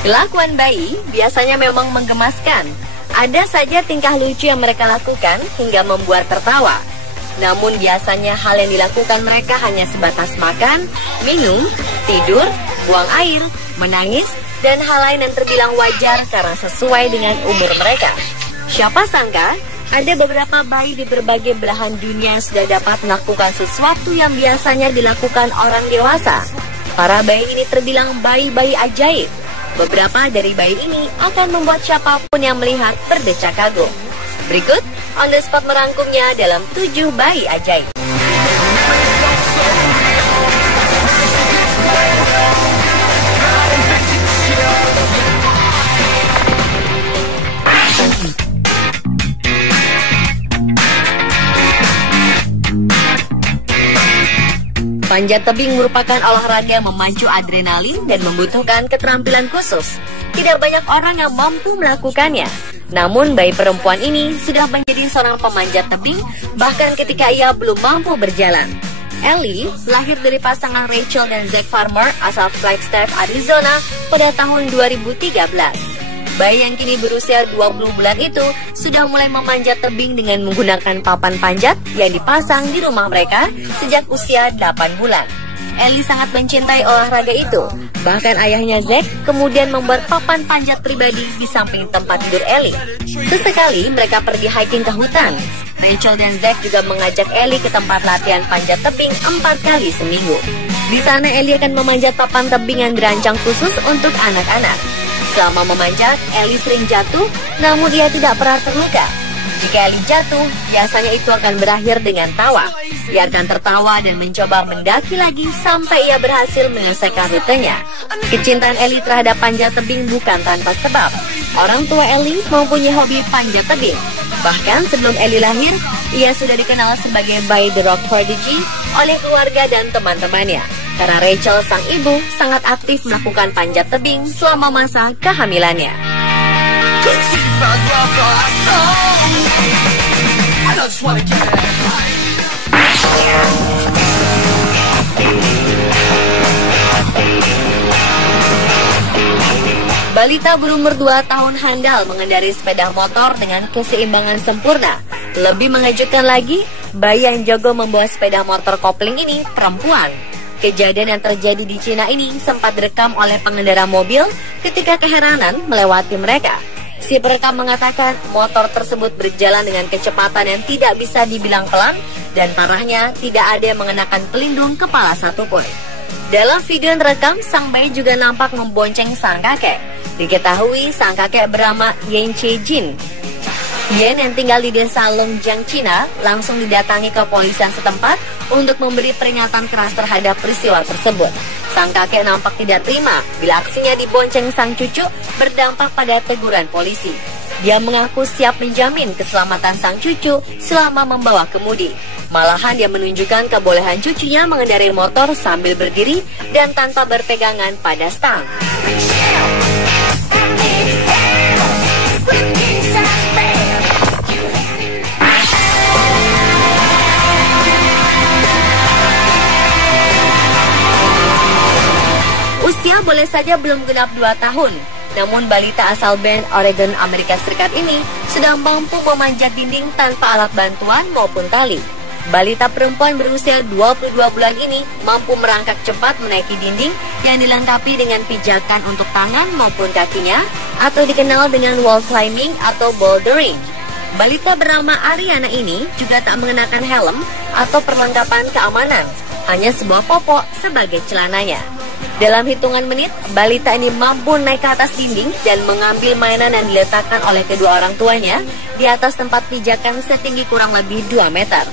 Kelakuan bayi biasanya memang menggemaskan. Ada saja tingkah lucu yang mereka lakukan hingga membuat tertawa. Namun biasanya hal yang dilakukan mereka hanya sebatas makan, minum, tidur, buang air, menangis, dan hal lain yang terbilang wajar karena sesuai dengan umur mereka. Siapa sangka, ada beberapa bayi di berbagai belahan dunia yang sudah dapat melakukan sesuatu yang biasanya dilakukan orang dewasa. Para bayi ini terbilang bayi-bayi ajaib. Beberapa dari bayi ini akan membuat siapapun yang melihat berdecak kagum. Berikut, On The Spot merangkumnya dalam 7 bayi ajaib. Panjat tebing merupakan olahraga yang memacu adrenalin dan membutuhkan keterampilan khusus. Tidak banyak orang yang mampu melakukannya. Namun bayi perempuan ini sudah menjadi seorang pemanjat tebing bahkan ketika ia belum mampu berjalan. Ellie lahir dari pasangan Rachel dan Zach Farmer asal Flagstaff, Arizona pada tahun 2013. Bayi yang kini berusia 20 bulan itu sudah mulai memanjat tebing dengan menggunakan papan panjat yang dipasang di rumah mereka sejak usia 8 bulan. Ellie sangat mencintai olahraga itu. Bahkan ayahnya Zach kemudian membuat papan panjat pribadi di samping tempat tidur Ellie. Sesekali mereka pergi hiking ke hutan. Rachel dan Zach juga mengajak Ellie ke tempat latihan panjat tebing 4 kali seminggu. Di sana Ellie akan memanjat papan tebing yang dirancang khusus untuk anak-anak. Selama memanjat, Ellie sering jatuh, namun ia tidak pernah terluka. Jika Ellie jatuh, biasanya itu akan berakhir dengan tawa. Ia akan tertawa dan mencoba mendaki lagi sampai ia berhasil menyelesaikan rutenya. Kecintaan Ellie terhadap panjat tebing bukan tanpa sebab. Orang tua Ellie mempunyai hobi panjat tebing. Bahkan sebelum Ellie lahir, ia sudah dikenal sebagai bayi The Rock Prodigy oleh keluarga dan teman-temannya. Karena Rachel, sang ibu, sangat aktif melakukan panjat tebing selama masa kehamilannya. Balita berumur 2 tahun handal mengendarai sepeda motor dengan keseimbangan sempurna. Lebih mengejutkan lagi, bayi yang jago membawa sepeda motor kopling ini perempuan. Kejadian yang terjadi di Cina ini sempat direkam oleh pengendara mobil ketika keheranan melewati mereka. Si perekam mengatakan motor tersebut berjalan dengan kecepatan yang tidak bisa dibilang pelan dan parahnya tidak ada yang mengenakan pelindung kepala satupun. Dalam video yang terekam, sang bayi juga nampak membonceng sang kakek. Diketahui sang kakek bernama Yan Chejin. Yan yang tinggal di desa Longjiang, Cina, langsung didatangi kepolisian setempat untuk memberi peringatan keras terhadap peristiwa tersebut. Sang kakek nampak tidak terima bila aksinya dibonceng sang cucu berdampak pada teguran polisi. Dia mengaku siap menjamin keselamatan sang cucu selama membawa kemudi. Malahan dia menunjukkan kebolehan cucunya mengendarai motor sambil berdiri dan tanpa berpegangan pada stang. Usia boleh saja belum genap 2 tahun, namun balita asal Bend, Oregon, Amerika Serikat ini sudah mampu memanjat dinding tanpa alat bantuan maupun tali. Balita perempuan berusia 22 bulan ini mampu merangkak cepat menaiki dinding yang dilengkapi dengan pijakan untuk tangan maupun kakinya, atau dikenal dengan wall climbing atau bouldering. Balita bernama Ariana ini juga tak mengenakan helm atau perlengkapan keamanan, hanya sebuah popok sebagai celananya. Dalam hitungan menit, balita ini mampu naik ke atas dinding dan mengambil mainan yang diletakkan oleh kedua orang tuanya di atas tempat pijakan setinggi kurang lebih 2 meter.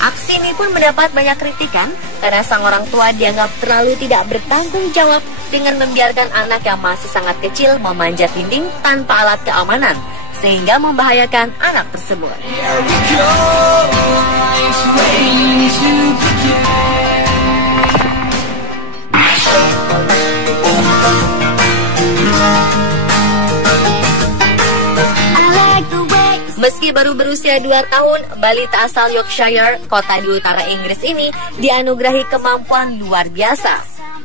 Aksi ini pun mendapat banyak kritikan karena sang orang tua dianggap terlalu tidak bertanggung jawab dengan membiarkan anak yang masih sangat kecil memanjat dinding tanpa alat keamanan, sehingga membahayakan anak tersebut. Meski baru berusia 2 tahun, balita asal Yorkshire, kota di utara Inggris ini dianugerahi kemampuan luar biasa.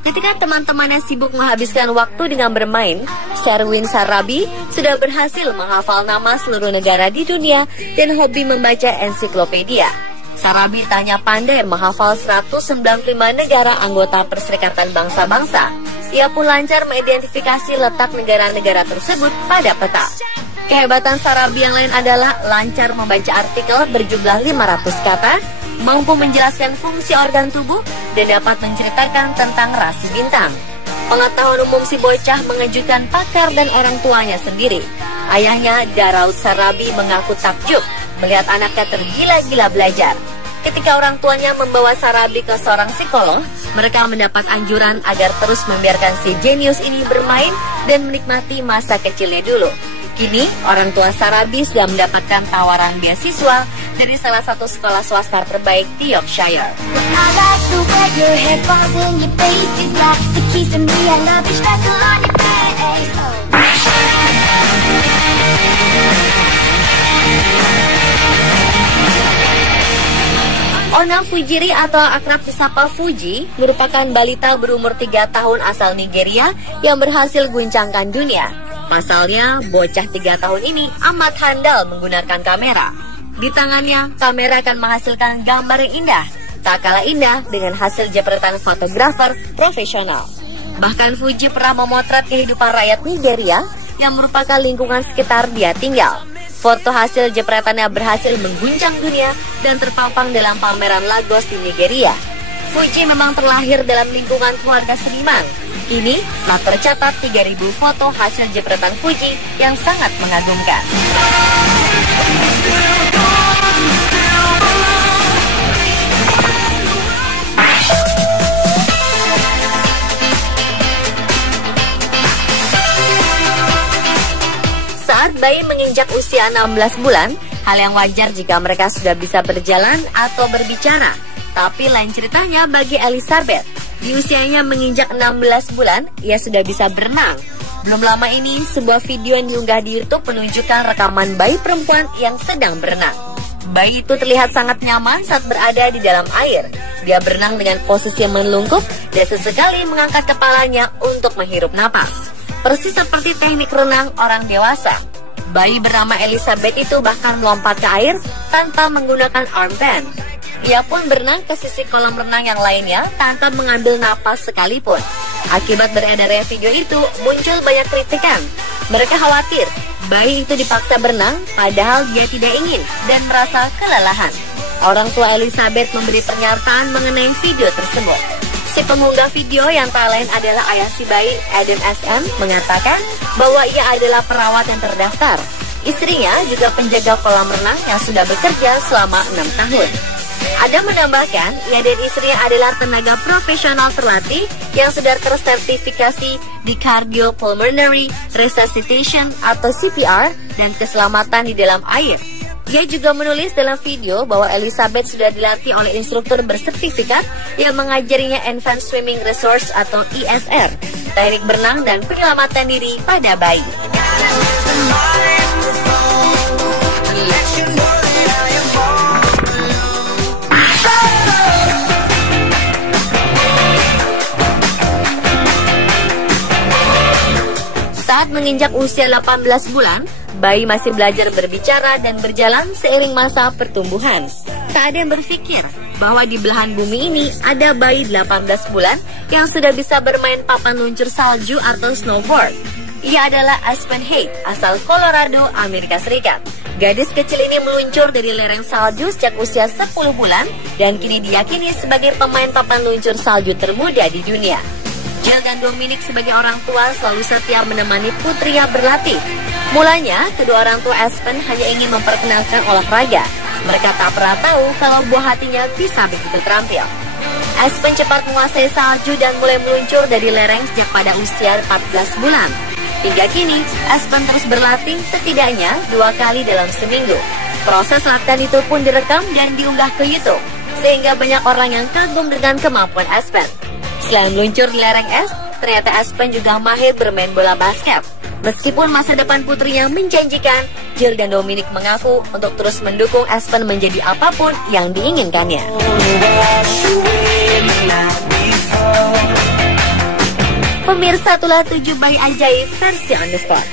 Ketika teman-temannya sibuk menghabiskan waktu dengan bermain, Sherwin Sarabi sudah berhasil menghafal nama seluruh negara di dunia dan hobi membaca ensiklopedia. Sarabi tanya pandai menghafal 195 negara anggota Perserikatan Bangsa-Bangsa. Ia pun lancar mengidentifikasi letak negara-negara tersebut pada peta. Kehebatan Sarabi yang lain adalah lancar membaca artikel berjumlah 500 kata, mampu menjelaskan fungsi organ tubuh, dan dapat menceritakan tentang rasi bintang. Pengetahuan umum si bocah mengejutkan pakar dan orang tuanya sendiri. Ayahnya, Daraud Sarabi, mengaku takjub melihat anaknya tergila-gila belajar. Ketika orang tuanya membawa Sarabi ke seorang psikolog, mereka mendapat anjuran agar terus membiarkan si jenius ini bermain dan menikmati masa kecilnya dulu. Kini, orang tua Sarabi sudah mendapatkan tawaran beasiswa dari salah satu sekolah swasta terbaik di Yorkshire. Ona Fujiri atau akrab disapa Fuji merupakan balita berumur 3 tahun asal Nigeria yang berhasil guncangkan dunia. Pasalnya, bocah 3 tahun ini amat handal menggunakan kamera. Di tangannya, kamera akan menghasilkan gambar yang indah, tak kalah indah dengan hasil jepretan fotografer profesional. Bahkan Fuji pernah memotret kehidupan rakyat Nigeria yang merupakan lingkungan sekitar dia tinggal. Foto hasil jepretannya berhasil mengguncang dunia dan terpampang dalam pameran Lagos di Nigeria. Fuji memang terlahir dalam lingkungan keluarga seniman. Kini telah tercatat 3.000 foto hasil jepretan Fuji yang sangat mengagumkan. Saat bayi menginjak usia 16 bulan, hal yang wajar jika mereka sudah bisa berjalan atau berbicara. Tapi lain ceritanya bagi Elizabeth. Di usianya menginjak 16 bulan, ia sudah bisa berenang. Belum lama ini, sebuah video yang diunggah di YouTube menunjukkan rekaman bayi perempuan yang sedang berenang. Bayi itu terlihat sangat nyaman saat berada di dalam air. Dia berenang dengan posisi yang melungkup dan sesekali mengangkat kepalanya untuk menghirup napas. Persis seperti teknik renang orang dewasa. Bayi bernama Elizabeth itu bahkan melompat ke air tanpa menggunakan armband. Ia pun berenang ke sisi kolam renang yang lainnya tanpa mengambil napas sekalipun. Akibat beredarnya video itu, muncul banyak kritikan. Mereka khawatir bayi itu dipaksa berenang padahal dia tidak ingin dan merasa kelelahan. Orang tua Elizabeth memberi pernyataan mengenai video tersebut. Si pengunggah video yang tak lain adalah ayah si bayi, Adam SM, mengatakan bahwa ia adalah perawat yang terdaftar. Istrinya juga penjaga kolam renang yang sudah bekerja selama 6 tahun. Adam menambahkan, ia dan istrinya adalah tenaga profesional terlatih yang sudah tersertifikasi di Cardiopulmonary Resuscitation atau CPR dan keselamatan di dalam air. Ia juga menulis dalam video bahwa Elizabeth sudah dilatih oleh instruktur bersertifikat yang mengajarinya Advanced Swimming Resource atau ESR, teknik berenang dan penyelamatan diri pada bayi. Saat menginjak usia 18 bulan, bayi masih belajar berbicara dan berjalan seiring masa pertumbuhan. Tak ada yang berpikir bahwa di belahan bumi ini ada bayi 18 bulan yang sudah bisa bermain papan luncur salju atau snowboard. Ia adalah Aspen Haid, asal Colorado, Amerika Serikat. Gadis kecil ini meluncur dari lereng salju sejak usia 10 bulan dan kini diyakini sebagai pemain papan luncur salju termuda di dunia. Jill dan Dominic sebagai orang tua selalu setia menemani putrinya berlatih. Mulanya, kedua orang tua Aspen hanya ingin memperkenalkan olahraga. Mereka tak pernah tahu kalau buah hatinya bisa begitu terampil. Aspen cepat menguasai salju dan mulai meluncur dari lereng sejak pada usia 14 bulan. Hingga kini, Aspen terus berlatih setidaknya 2 kali dalam seminggu. Proses latihan itu pun direkam dan diunggah ke YouTube, sehingga banyak orang yang kagum dengan kemampuan Aspen. Selain meluncur di lereng es, ternyata Aspen juga mahir bermain bola basket. Meskipun masa depan putrinya menjanjikan, Jill dan Dominic mengaku untuk terus mendukung Aspen menjadi apapun yang diinginkannya. Pemirsa, itulah 7 bayi ajaib versi on the spot.